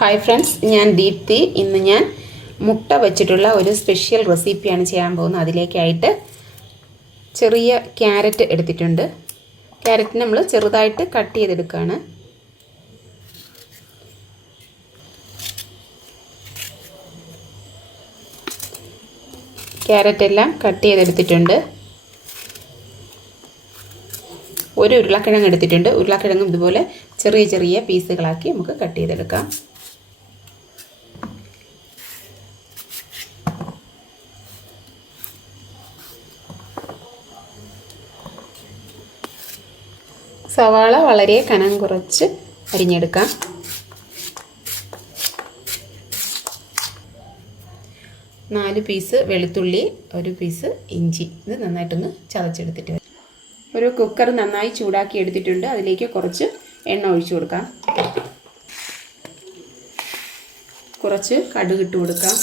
Hi friends, ഞാൻ ദീപ്തി. ഇന്ന് ഞാൻ മുട്ട വെച്ചിട്ടുള്ള ഒരു സ്പെഷ്യൽ റെസിപ്പിയാണ് ചെയ്യാൻ പോകുന്നത്. അതിലേക്കായിട്ട് ചെറിയ ക്യാരറ്റ് എടുത്തിട്ടുണ്ട്. ക്യാരറ്റ് നമ്മൾ ചെറുതായിട്ട് കട്ട് ചെയ്തെടുക്കുകയാണ്. ക്യാരറ്റ് എല്ലാം കട്ട് ചെയ്തെടുത്തിട്ടുണ്ട്. ഒരു ഉരുളക്കിഴങ്ങ് എടുത്തിട്ടുണ്ട്. ഉരുളക്കിഴങ്ങും ഇതുപോലെ ചെറിയ ചെറിയ പീസുകളാക്കി നമുക്ക് കട്ട് ചെയ്തെടുക്കാം. സവാള വളരെ കനം കുറച്ച് അരിഞ്ഞെടുക്കാം. നാല് പീസ് വെളുത്തുള്ളി, ഒരു പീസ് ഇഞ്ചി. ഇത് നന്നായിട്ടൊന്ന് ചതച്ചെടുത്തിട്ട് വരും. ഒരു കുക്കർ നന്നായി ചൂടാക്കി എടുത്തിട്ടുണ്ട്. അതിലേക്ക് കുറച്ച് എണ്ണ ഒഴിച്ചു കൊടുക്കാം. കുറച്ച് കടുക് ഇട്ട് കൊടുക്കാം.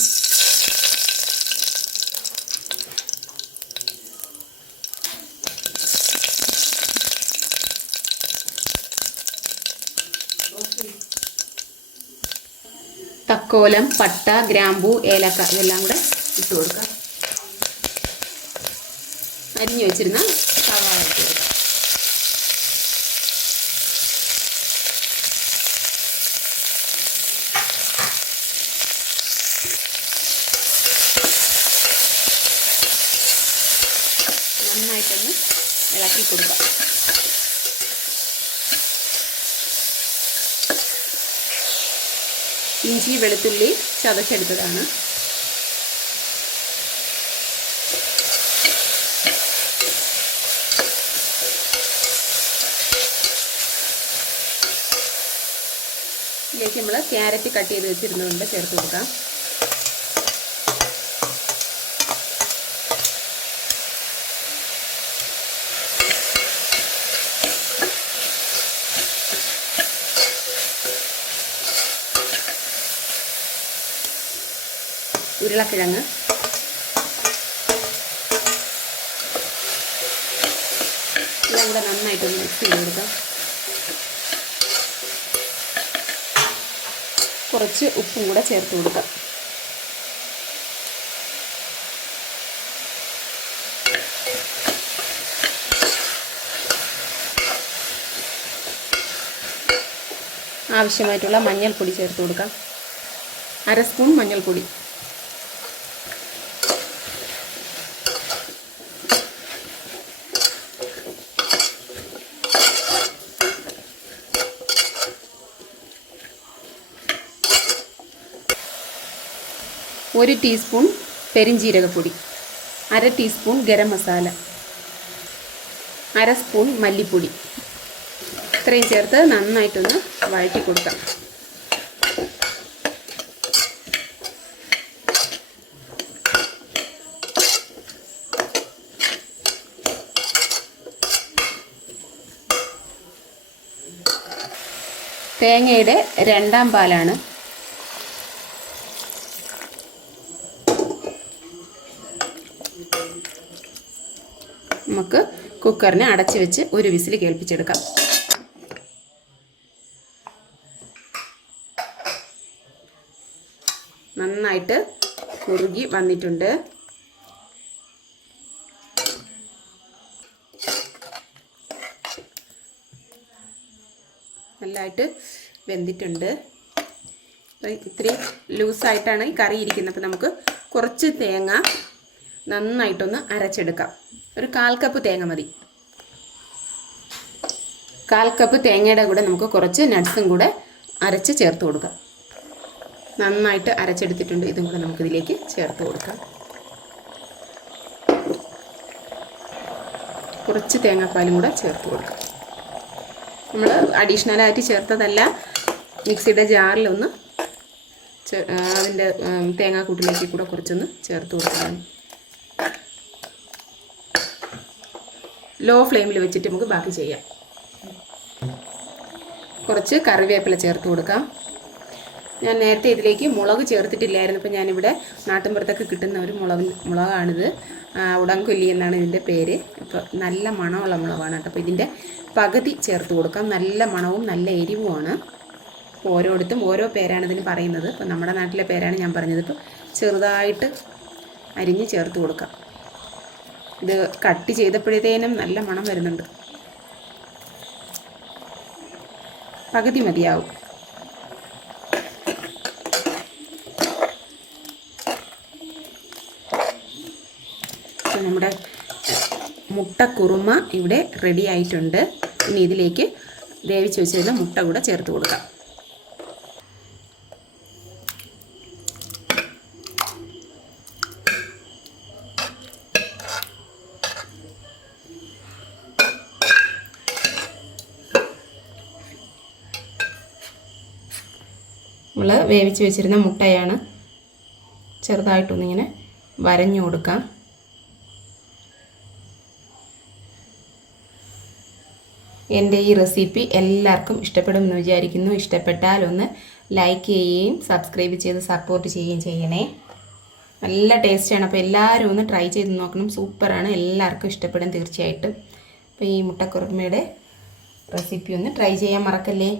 തക്കോലം, പട്ട, ഗ്രാമ്പൂ, ഏലക്ക ഇതെല്ലാം കൂടെ ഇട്ട് കൊടുക്കാം. അരിഞ്ഞു വെച്ചിരുന്ന സവാള ഇട്ട് കൊടുക്കാം. നന്നായിട്ടൊന്ന് ഇളക്കി കൊടുക്കാം. ഇഞ്ചി വെളുത്തുള്ളി ചതച്ചെടുത്തതാണ്. ഇതിലേക്ക് നമ്മൾ ക്യാരറ്റ് കട്ട് ചെയ്ത് വെച്ചിരുന്നതുകൊണ്ട് ചേർത്ത് കൊടുക്കാം. ഉരുളക്കിഴങ്ങ്, എല്ലാം കൂടെ നന്നായിട്ടൊന്ന് മിക്സ് ചെയ്ത് കൊടുക്കാം. കുറച്ച് ഉപ്പും കൂടെ ചേർത്ത് കൊടുക്കാം. ആവശ്യമായിട്ടുള്ള മഞ്ഞൾപ്പൊടി ചേർത്ത് കൊടുക്കാം. 1/2 സ്പൂൺ മഞ്ഞൾപ്പൊടി. ഒരു ടീസ്പൂൺ പെരിഞ്ജീരകപ്പൊടി, 1/2 ടീസ്പൂൺ ഗരം മസാല, 1/2 സ്പൂൺ മല്ലിപ്പൊടി. ഇത്രയും ചേർത്ത് നന്നായിട്ടൊന്ന് വഴറ്റി കൊടുക്കാം. തേങ്ങയുടെ 2ാം പാലാണ്. നമുക്ക് കുക്കറിനെ അടച്ചു വെച്ച് ഒരു വിസിൽ കേൾപ്പിച്ചെടുക്കാം. നന്നായിട്ട് കുറുകി വന്നിട്ടുണ്ട്. നല്ലതായിട്ട് വെന്തിട്ടുണ്ട്. ഇത്തിരി ലൂസായിട്ടാണ് ഈ കറി ഇരിക്കുന്നത്. അപ്പോൾ നമുക്ക് കുറച്ച് തേങ്ങ നന്നായിട്ടൊന്ന് അരച്ചെടുക്കാം. ഒരു 1/4 കപ്പ് തേങ്ങ മതി. 1/4 കപ്പ് തേങ്ങയുടെ കൂടെ നമുക്ക് കുറച്ച് നട്ട്സും കൂടെ അരച്ച് ചേർത്ത് കൊടുക്കാം. നന്നായിട്ട് അരച്ചെടുത്തിട്ടുണ്ട്. ഇതും കൂടെ നമുക്കിതിലേക്ക് ചേർത്ത് കൊടുക്കാം. കുറച്ച് തേങ്ങാപ്പാലും കൂടെ ചേർത്ത് കൊടുക്കാം. നമ്മൾ അഡീഷണലായിട്ട് ചേർത്തതല്ല, മിക്സിയുടെ ജാറിലൊന്ന് അതിൻ്റെ തേങ്ങാക്കൂട്ടിലേക്ക് കൂടെ കുറച്ചൊന്ന് ചേർത്ത് കൊടുക്കാം. ലോ ഫ്ലെയിമിൽ വെച്ചിട്ട് നമുക്ക് ബാക്കി ചെയ്യാം. കുറച്ച് കറിവേപ്പില ചേർത്ത് കൊടുക്കാം. ഞാൻ നേരത്തെ ഇതിലേക്ക് മുളക് ചേർത്തിട്ടില്ലായിരുന്നു. അപ്പോൾ ഞാനിവിടെ നാട്ടിൻപുറത്തൊക്കെ കിട്ടുന്ന ഒരു മുളകാണിത്. ഉടംകൊല്ലി എന്നാണ് ഇതിൻ്റെ പേര്. അപ്പോൾ നല്ല മണമുള്ള മുളകാണ് കേട്ടോ. അപ്പോൾ ഇതിൻ്റെ പകുതി ചേർത്ത് കൊടുക്കാം. നല്ല മണവും നല്ല എരിവുമാണ്. അപ്പോൾ ഓരോടത്തും ഓരോ പേരാണ് ഇതിന് പറയുന്നത്. അപ്പോൾ നമ്മുടെ നാട്ടിലെ പേരാണ് ഞാൻ പറഞ്ഞത്. ഇപ്പോൾ ചെറുതായിട്ട് അരിഞ്ഞ് ചേർത്ത് കൊടുക്കാം. ഇത് കട്ട് ചെയ്തപ്പോഴത്തേനും നല്ല മണം വരുന്നുണ്ട്. പകുതി മതിയാവും. അപ്പോൾ നമ്മുടെ മുട്ട കുറുമ ഇവിടെ റെഡി ആയിട്ടുണ്ട്. ഇനി ഇതിലേക്ക് വേവിച്ച് വെച്ചിരുന്ന മുട്ട കൂടെ ചേർത്ത് കൊടുക്കാം. നമ്മൾ വേവിച്ച് വെച്ചിരുന്ന മുട്ടയാണ് ചെറുതായിട്ടൊന്നിങ്ങനെ വരഞ്ഞു കൊടുക്കാം. എൻ്റെ ഈ റെസിപ്പി എല്ലാവർക്കും ഇഷ്ടപ്പെടുമെന്ന് വിചാരിക്കുന്നു. ഇഷ്ടപ്പെട്ടാൽ ഒന്ന് ലൈക്ക് ചെയ്യുകയും സബ്സ്ക്രൈബ് ചെയ്ത് സപ്പോർട്ട് ചെയ്യുകയും ചെയ്യണേ. നല്ല ടേസ്റ്റാണ്. അപ്പോൾ എല്ലാവരും ഒന്ന് ട്രൈ ചെയ്ത് നോക്കണം. സൂപ്പറാണ്. എല്ലാവർക്കും ഇഷ്ടപ്പെടും തീർച്ചയായിട്ടും. അപ്പോൾ ഈ മുട്ടക്കുറുമയുടെ റെസിപ്പി ഒന്ന് ട്രൈ ചെയ്യാൻ മറക്കല്ലേ.